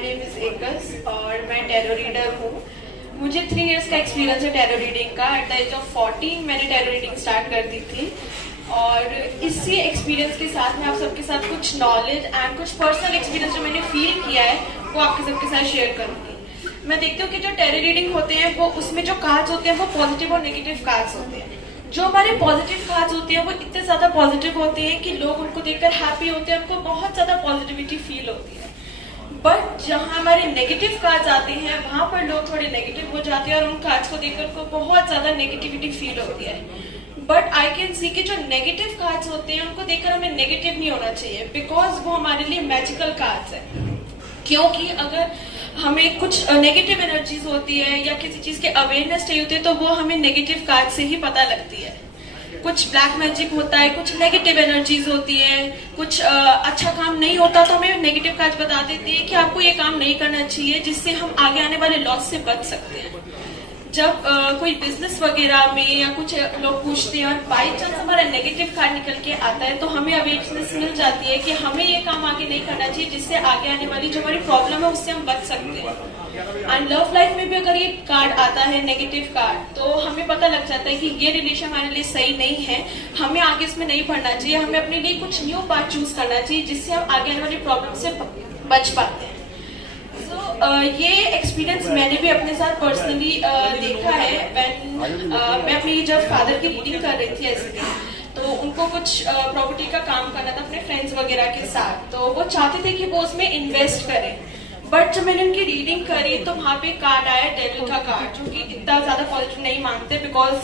My name is एकस और मैं टैरो रीडर हूँ। मुझे 3 इयर्स का एक्सपीरियंस है टैरो रीडिंग का। एट द एज ऑफ 14 मैंने टैरो रीडिंग स्टार्ट कर दी थी और इसी एक्सपीरियंस के साथ मैं आप सबके साथ कुछ नॉलेज एंड कुछ पर्सनल एक्सपीरियंस जो मैंने फील किया है वो आपके सबके साथ शेयर करूँगी। मैं देखती हूँ कि जो टैरो रीडिंग होते हैं वो उसमें जो कार्ड्स होते हैं वो पॉजिटिव और नेगेटिव कार्ड्स होते हैं। जो हमारे पॉजिटिव कार्ड्स होते हैं वो इतने ज्यादा पॉजिटिव होते हैं कि लोग उनको देखकर हैप्पी होते हैं, उनको बहुत ज्यादा पॉजिटिविटी फील होती है। बट जहाँ हमारे नेगेटिव कार्ड्स आते हैं वहां पर लोग थोड़े नेगेटिव हो जाते हैं और उन कार्ड्स को देखकर उनको बहुत ज्यादा नेगेटिविटी फील होती है। बट आई कैन सी कि जो नेगेटिव कार्ड्स होते हैं उनको देखकर हमें नेगेटिव नहीं होना चाहिए, बिकॉज वो हमारे लिए मैजिकल कार्ड्स है। क्योंकि अगर हमें कुछ नेगेटिव एनर्जीज होती है या किसी चीज के अवेयरनेस चाहिए होती है तो वो हमें नेगेटिव कार्ड से ही पता लगती है। कुछ ब्लैक मैजिक होता है, कुछ नेगेटिव एनर्जीज होती है, कुछ अच्छा काम नहीं होता तो हमें नेगेटिव कार्ड बता देते हैं कि आपको ये काम नहीं करना चाहिए, जिससे हम आगे आने वाले लॉस से बच सकते हैं। जब कोई बिजनेस वगैरह में या कुछ लोग पूछते हैं और बाई चांस हमारा नेगेटिव कार्ड निकल के आता है तो हमें अवेयरनेस मिल जाती है कि हमें ये काम आगे नहीं करना चाहिए, जिससे आगे आने वाली जो हमारी प्रॉब्लम है उससे हम बच सकते हैं। एंड लव लाइफ में भी अगर ये कार्ड आता है नेगेटिव कार्ड तो हमें पता लग जाता है कि ये रिलेशन हमारे लिए सही नहीं है, हमें आगे इसमें नहीं पढ़ना चाहिए, हमें अपने लिए कुछ न्यू पाथ चूज करना चाहिए जिससे हम आगे आने वाली प्रॉब्लम से बच पाते हैं। ये एक्सपीरियंस मैंने भी अपने साथ पर्सनली देखा है। मैं अपनी जब फादर की रीडिंग कर रही थी ऐसे तो उनको कुछ प्रॉपर्टी का काम करना था अपने फ्रेंड्स वगैरह के साथ, तो वो चाहते थे कि वो उसमें इन्वेस्ट करें। बट जब मैंने उनकी रीडिंग करी तो वहां पे कार्ड आया डेविल का कार्ड, जो कि इतना ज्यादा पॉजिटिव नहीं मानते बिकॉज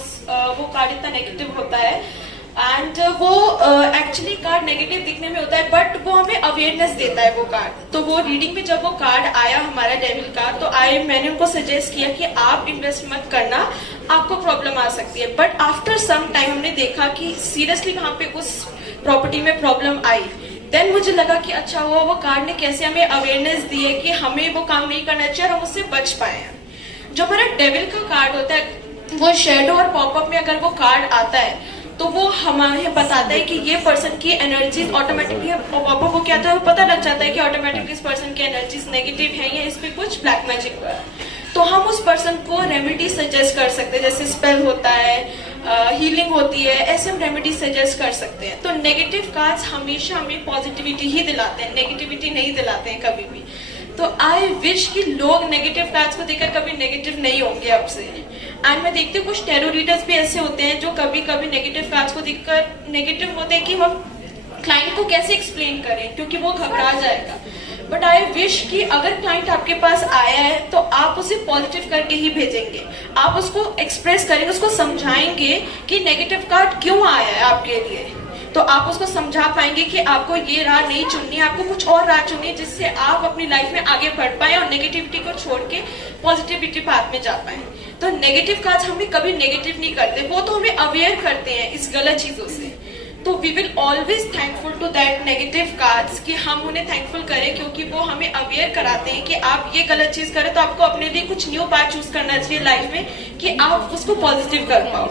वो कार्ड इतना नेगेटिव होता है। एंड वो एक्चुअली कार्ड नेगेटिव दिखने में होता है बट वो हमें अवेयरनेस देता है वो कार्ड। तो वो रीडिंग में जब वो कार्ड आया हमारा डेविल का तो मैंने उनको सजेस्ट किया कि आप इन्वेस्ट मत करना, आपको प्रॉब्लम आ सकती है। बट आफ्टर सम टाइम हमने देखा कि सीरियसली वहां पे उस प्रॉपर्टी में प्रॉब्लम आई। देन मुझे लगा कि अच्छा हुआ वो कार्ड ने कैसे हमें अवेयरनेस दी है कि हमें वो काम नहीं करना चाहिए और हम उससे बच पाए हैं। जो हमारा डेविल का कार्ड होता है वो शेडो और पॉपअप में अगर वो कार्ड आता है तो वो हमें बताता है कि ये पर्सन की एनर्जीज ऑटोमेटिकली पॉपअप को क्या था वो पता लग जाता है कि ऑटोमेटिकली इस पर्सन की एनर्जीज नेगेटिव है या इस पे कुछ ब्लैक मैजिक हुआ है। तो हम उस पर्सन को रेमेडी सजेस्ट कर सकते हैं, जैसे स्पेल होता है, हीलिंग होती है, ऐसे हम रेमेडी सजेस्ट कर सकते हैं। तो नेगेटिव कार्ड्स हमेशा हमें पॉजिटिविटी ही दिलाते हैं, नेगेटिविटी नहीं दिलाते हैं कभी भी। तो आई विश कि लोग नेगेटिव कार्ड्स को देखकर कभी नेगेटिव नहीं होंगे अब से। एंड मैं देखती हूँ कुछ टैरो रीडर्स भी ऐसे होते हैं जो कभी कभी नेगेटिव कार्ड्स को देखकर नेगेटिव होते हैं कि हम क्लाइंट को कैसे एक्सप्लेन करें क्योंकि वो घबरा जाएगा। बट आई विश कि अगर क्लाइंट आपके पास आया है तो आप उसे पॉजिटिव करके ही भेजेंगे, आप उसको एक्सप्रेस करेंगे, उसको समझाएंगे कि नेगेटिव कार्ड क्यों आया है आपके लिए। तो आप उसको समझा पाएंगे कि आपको ये राह नहीं चुननी है, आपको कुछ और राह चुननी है जिससे आप अपनी लाइफ में आगे बढ़ पाए और नेगेटिविटी को छोड़ के पॉजिटिविटी पाथ में जा पाए। तो नेगेटिव कार्ड्स हमें कभी नेगेटिव नहीं करते, वो तो हमें अवेयर करते हैं इस गलत चीजों से। तो we will always thankful to that negative cards कि हम उन्हें थैंकफुल करें क्योंकि वो हमें अवेयर कराते हैं कि आप ये गलत चीज करें तो आपको अपने लिए कुछ न्यू पाथ चूज करना चाहिए लाइफ में कि आप उसको पॉजिटिव कर पाओ।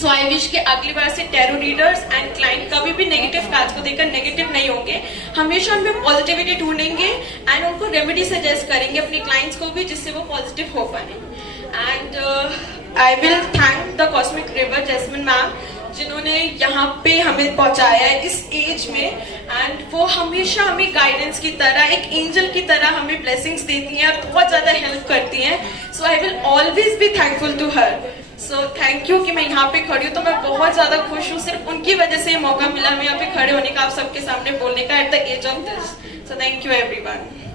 सो आई विश कि अगली बार से टैरो रीडर्स एंड क्लाइंट कभी भी नेगेटिव कार्ड्स को देखकर नेगेटिव नहीं होंगे, हमेशा उनमें पॉजिटिविटी ढूंढेंगे एंड उनको रेमेडी सजेस्ट करेंगे अपनी क्लाइंट्स को भी जिससे वो पॉजिटिव हो पाए। And I will thank the cosmic river Jasmine ma'am जिन्होंने यहाँ पे हमें पहुंचाया है इस एज में। एंड वो हमेशा हमें गाइडेंस की तरह, एक एंजल की तरह हमें ब्लेसिंग्स देती हैं और बहुत ज्यादा हेल्प करती हैं। So I will always be thankful to her. So thank you कि मैं यहाँ पे खड़ी हूँ, तो मैं बहुत ज्यादा खुश हूँ, सिर्फ उनकी वजह से मौका मिला हमें यहाँ पे खड़े होने का, आप सबके सामने बोलने का at the edge of this. So thank you everyone.